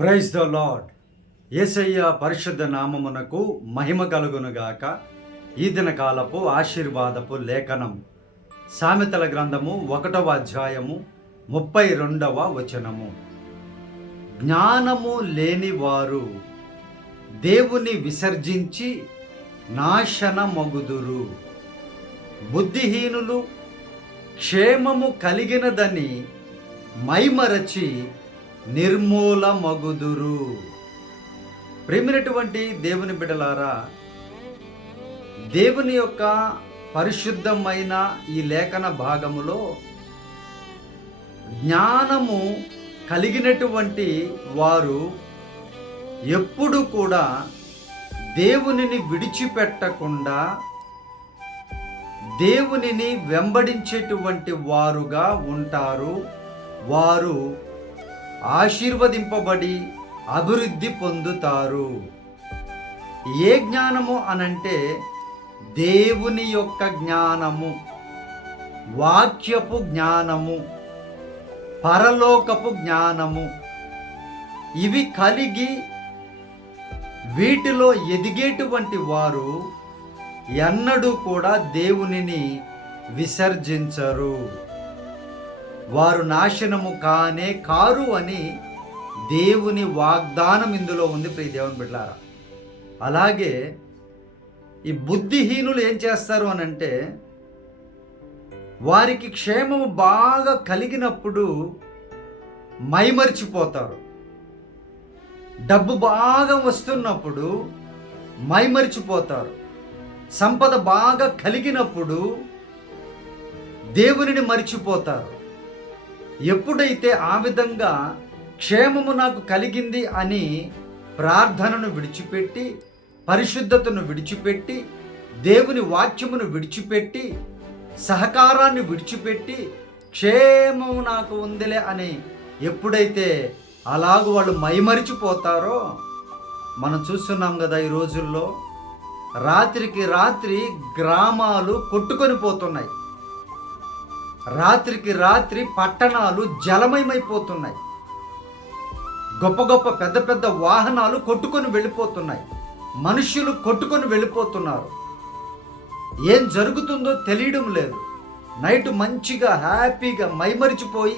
Praise the lord యేసయ్య పరిశుద్ధ నామమునకు మహిమ కలుగునుగాక. ఈ దినకాలపు ఆశీర్వాదపు లేఖనం. సామెతల గ్రంథము ఒకటవ అధ్యాయము ముప్పై రెండవ వచనము. జ్ఞానము లేని వారు దేవుని విసర్జించి నాశనమగుదురు. బుద్ధిహీనులు క్షేమము కలిగినదని మైమరచి నిర్మూలమగుదురు. ప్రేమినటువంటి దేవుని బిడలారా దేవుని యొక్క పరిశుద్ధమైన ఈ లేఖన భాగములో జ్ఞానము కలిగినటువంటి వారు ఎప్పుడు కూడా దేవునిని విడిచిపెట్టకుండా దేవునిని వెంబడించేటువంటి వారుగా ఉంటారు. వారు ఆశీర్వదింపబడి అభివృద్ధి పొందుతారు. ఏ జ్ఞానము అనంటే దేవుని యొక్క జ్ఞానము వాక్యపు జ్ఞానము పరలోకపు జ్ఞానము. ఇవి కలిగి వీటిలో ఎదిగేటువంటి వారు ఎన్నడూ కూడా దేవునిని విసర్జించరు. వారు నాశనము కానే కారు అని దేవుని వాగ్దానం ఇందులో ఉంది ప్రియ దేవుని బిడ్డారా అలాగే ఈ బుద్ధిహీనులు ఏం చేస్తారు అని అంటే వారికి క్షేమము బాగా కలిగినప్పుడు మైమరిచిపోతారు. డబ్బు బాగా వస్తున్నప్పుడు మైమరిచిపోతారు. సంపద బాగా కలిగినప్పుడు దేవునిని మరిచిపోతారు. ఎప్పుడైతే ఆ విధంగా క్షేమము నాకు కలిగింది అని ప్రార్థనను విడిచిపెట్టి పరిశుద్ధతను విడిచిపెట్టి దేవుని వాక్యమును విడిచిపెట్టి సహకారాన్ని విడిచిపెట్టి క్షేమము నాకు ఉందిలే అని ఎప్పుడైతే అలాగూ వాళ్ళు మైమరిచిపోతారో మనం చూస్తున్నాం కదా ఈ రోజుల్లో రాత్రికి రాత్రి గ్రామాలు కొట్టుకొని పోతున్నాయి. రాత్రికి రాత్రి పట్టణాలు జలమయమైపోతున్నాయి. గొప్ప గొప్ప పెద్ద పెద్ద వాహనాలు కొట్టుకొని వెళ్ళిపోతున్నాయి. మనుషులు కొట్టుకొని వెళ్ళిపోతున్నారు. ఏం జరుగుతుందో తెలియడం లేదు. నైట్ మంచిగా హ్యాపీగా మైమరిచిపోయి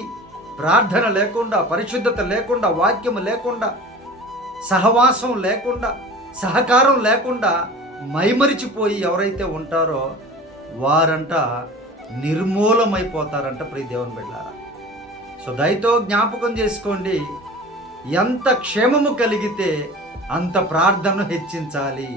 ప్రార్థన లేకుండా పరిశుద్ధత లేకుండా వాక్యం లేకుండా సహవాసం లేకుండా సహకారం లేకుండా మైమరిచిపోయి ఎవరైతే ఉంటారో వారంట నిర్మూలమైపోతారంట ప్రియ దేవుని బిడ్డారా. సో దయతో జ్ఞాపకం చేసుకోండి ఎంత క్షేమము కలిగితే అంత ప్రార్థన హెచ్చించాలి.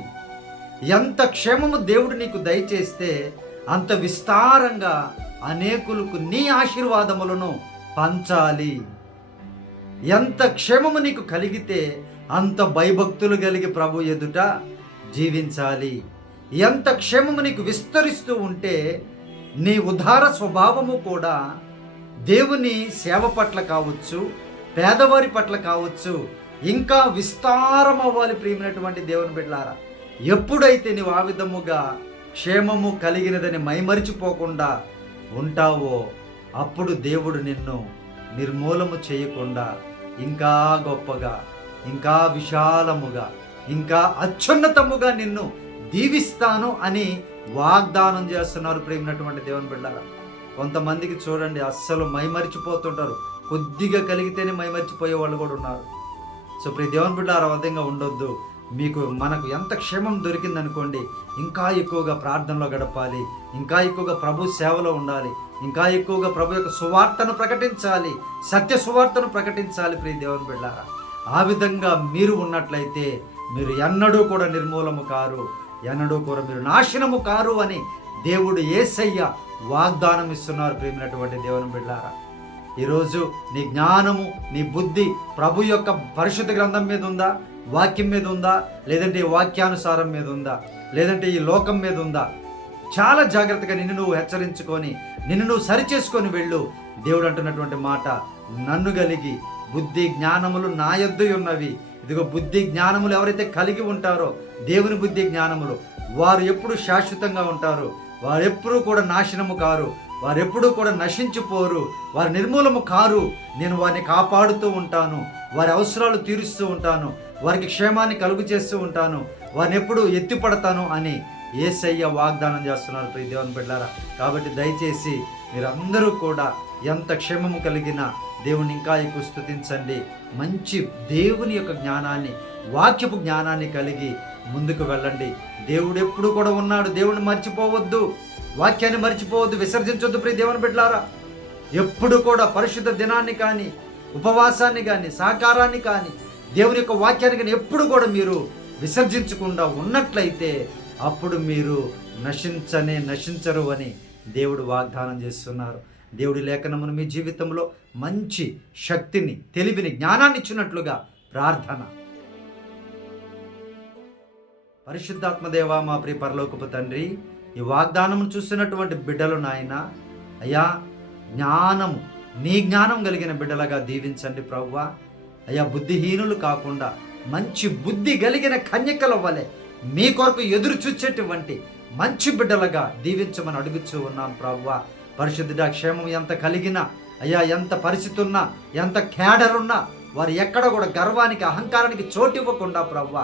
ఎంత క్షేమము దేవుడు నీకు దయచేస్తే అంత విస్తారంగా అనేకులకు నీ ఆశీర్వాదములను పంచాలి. ఎంత క్షేమము నీకు కలిగితే అంత భయభక్తులు కలిగి ప్రభు ఎదుట జీవించాలి. ఎంత క్షేమము నీకు విస్తరిస్తూ ఉంటే నీ ఉదార స్వభావము కూడా దేవుని సేవ పట్ల కావచ్చు పేదవారి పట్ల కావచ్చు ఇంకా విస్తారం అవ్వాలి ప్రియమైనటువంటి దేవుని బిడ్డారా ఎప్పుడైతే నీవు ఆ విధముగా క్షేమము కలిగినదని మైమరిచిపోకుండా ఉంటావో అప్పుడు దేవుడు నిన్ను నిర్మూలము చేయకుండా ఇంకా గొప్పగా ఇంకా విశాలముగా ఇంకా అత్యున్నతముగా నిన్ను దీవిస్తాను అని వాగ్దానం చేస్తున్నారు ప్రేమినటువంటి దేవుని బిడ్డారా. కొంతమందికి చూడండి అస్సలు మైమరిచిపోతుంటారు. కొద్దిగా కలిగితేనే మైమరిచిపోయే వాళ్ళు కూడా ఉన్నారు. సో ప్రియ దేవుని బిడ్డారా విధంగా ఉండొద్దు. మీకు మనకు ఎంత క్షేమం దొరికిందనుకోండి ఇంకా ఎక్కువగా ప్రార్థనలో గడపాలి ఇంకా ఎక్కువగా ప్రభు సేవలో ఉండాలి ఇంకా ఎక్కువగా ప్రభు యొక్క సువార్తను ప్రకటించాలి సత్య సువార్తను ప్రకటించాలి ప్రియ దేవుని బిడ్డారా. ఆ విధంగా మీరు ఉన్నట్లయితే మీరు ఎన్నడూ కూడా నిర్మూలము కారు. ఎన్నడూ కూడా మీరు నాశనము కారు అని దేవుడు ఏసయ్య వాగ్దానం ఇస్తున్నారు ప్రేమినటువంటి దేవుని బిడ్డారా. ఈరోజు నీ జ్ఞానము నీ బుద్ధి ప్రభు యొక్క పరిశుద్ధ గ్రంథం మీద ఉందా? వాక్యం మీద ఉందా? లేదంటే ఈ వాక్యానుసారం మీద ఉందా? లేదంటే ఈ లోకం మీద ఉందా? చాలా జాగ్రత్తగా నిన్ను నువ్వు హెచ్చరించుకొని నిన్ను నువ్వు సరిచేసుకొని వెళ్ళు. దేవుడు అంటున్నటువంటి మాట నన్ను కలిగి బుద్ధి జ్ఞానములు నా యొద్ద ఉన్నవి. ఇదిగో బుద్ధి జ్ఞానములు ఎవరైతే కలిగి ఉంటారో దేవుని బుద్ధి జ్ఞానములు వారు ఎప్పుడు శాశ్వతంగా ఉంటారు? వారు ఎప్పుడూ కూడా నాశనము కారు. వారు ఎప్పుడూ కూడా నశించిపోరు. వారు నిర్మూలము కారు. నేను వారిని కాపాడుతూ ఉంటాను. వారి అవసరాలు తీరుస్తూ ఉంటాను. వారికి క్షేమాన్ని కలుగు చేస్తూ ఉంటాను. వారిని ఎప్పుడు ఎత్తిపడతాను అని ఏసయ్య వాగ్దానం చేస్తున్నారు. ప్రియ దేవుని బిడ్డారా కాబట్టి దయచేసి మీరందరూ కూడా ఎంత క్షేమము కలిగిన దేవుని ఇంకా ఎక్కువ స్థుతించండి మంచి దేవుని యొక్క జ్ఞానాన్ని వాక్యపు జ్ఞానాన్ని కలిగి ముందుకు వెళ్ళండి. దేవుడు ఎప్పుడు కూడా ఉన్నాడు. దేవుడిని మర్చిపోవద్దు. వాక్యాన్ని మర్చిపోవద్దు. విసర్జించొద్దు ప్రియ దేవుని బిడ్డలారా. ఎప్పుడు కూడా పరిశుద్ధ దినాన్ని కానీ ఉపవాసాన్ని కానీ సహకారాన్ని కానీ దేవుని యొక్క వాక్యాన్ని కానీ ఎప్పుడు కూడా మీరు విసర్జించకుండా ఉన్నట్లయితే అప్పుడు మీరు నశించనే నశించరు అని దేవుడు వాగ్దానం చేస్తున్నారు. దేవుడి లేఖనమును మీ జీవితంలో మంచి శక్తిని తెలివిని జ్ఞానాన్ని ఇచ్చినట్లుగా ప్రార్థన. పరిశుద్ధాత్మదేవ మా ప్రియ పరలోకపు తండ్రి ఈ వాగ్దానమును చూస్తున్నటువంటి బిడ్డలు నాయన అయ్యా జ్ఞానము నీ జ్ఞానం కలిగిన బిడ్డలుగా దీవించండి ప్రవ్వా. అయ్యా బుద్ధిహీనులు కాకుండా మంచి బుద్ధి కలిగిన కన్యకల వలె మీ కొరకు ఎదురు చూచేటువంటి మంచి బిడ్డలుగా దీవించమని అడుగుచూ ఉన్నాం ప్రవ్వ పరిశుద్ధుడ క్షేమం ఎంత కలిగినా అయ్యా ఎంత పరిస్థితి ఉన్నా ఎంత క్యాడర్ ఉన్నా వారు ఎక్కడ కూడా గర్వానికి అహంకారానికి చోటు ఇవ్వకుండా ప్రవ్వ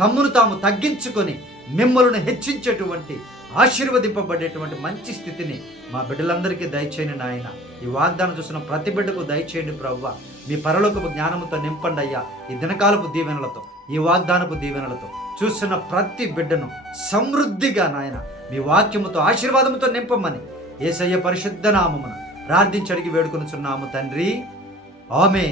తమ్మును తాము తగ్గించుకొని మిమ్మల్ని హెచ్చించేటువంటి ఆశీర్వదింపబడేటువంటి మంచి స్థితిని మా బిడ్డలందరికీ దయచేయండి నాయన. ఈ వాగ్దానం చూసిన ప్రతి బిడ్డకు దయచేయండి ప్రవ్వ మీ పరలోకపు జ్ఞానముతో నింపండి అయ్యా. ఈ దినకాలపు దీవెనలతో ఈ వాగ్దానపు దీవెనలతో. చూస్తున్న ప్రతి బిడ్డను సమృద్ధిగా నాయన మీ వాక్యముతో ఆశీర్వాదముతో నింపమని ఏసయ్య పరిశుద్ధ నామమున ప్రార్థించడికి వేడుకొనుచున్నాము తండ్రి. ఆమె